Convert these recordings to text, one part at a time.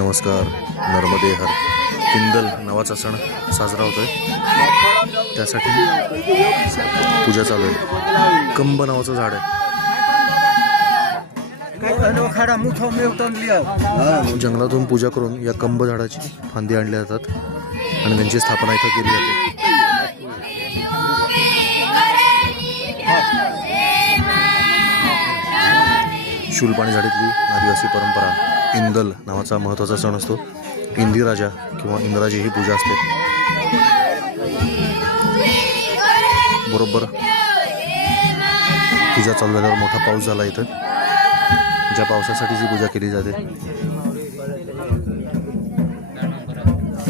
नमस्कार. नर्मदे हर किंदल नावाचा सण साजरा होतोय, त्यासाठी पूजा चालू आहे. कंब नावाचं झाड आहे. जंगलातून पूजा करून या कंब झाडाची फांदी आणल्या जातात आणि त्यांची स्थापना इथं केली जाते. शूलपाणी झाडीतली आदिवासी परंपरा इंदल नावाचा महत्त्वाचा सण असतो. इंदिराजा किंवा इंद्राजी ही पूजा असते. बरोबर पूजा चालू झाल्यावर मोठा पाऊस झाला इथं, ज्या पावसासाठी ही पूजा केली जाते.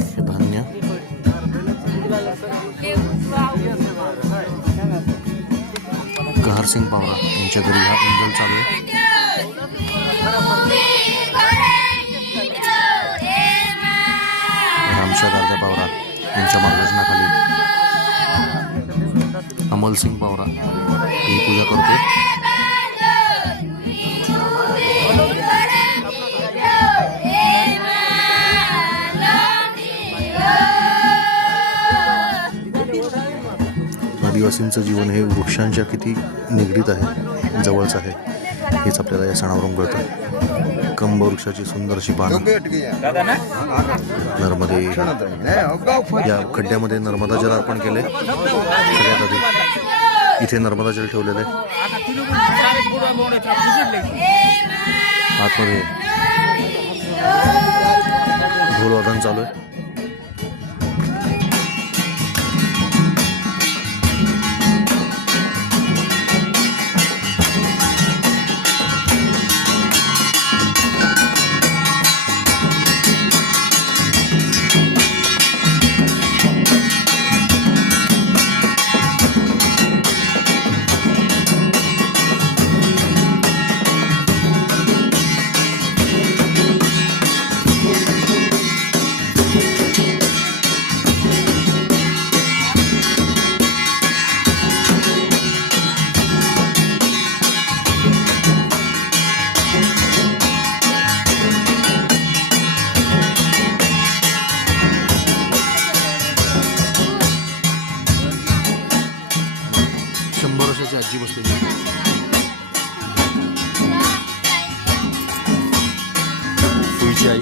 हे धान्य गहरसिंग पावरा यांच्या घरी हा इंदल चालू आहे. रामशा गारदा पावरा यांच्या मार्गदर्शनाखाली अमलसिंग पावरा ही पूजा करतो. आदिवासींचं जीवन हे वृक्षांच्या किती निगडीत आहे, जवळच आहे, हेच आपल्याला या सणावरून कळतं. कंब वृक्षाची सुंदर अशी पानं नर्मदे या खड्ड्यामध्ये नर्मदा जल अर्पण केले. सगळ्यात आधी इथे नर्मदा जल ठेवलेले. आतमध्ये ढोलवादन चालू आहे. आजी बसलेली फुईची आई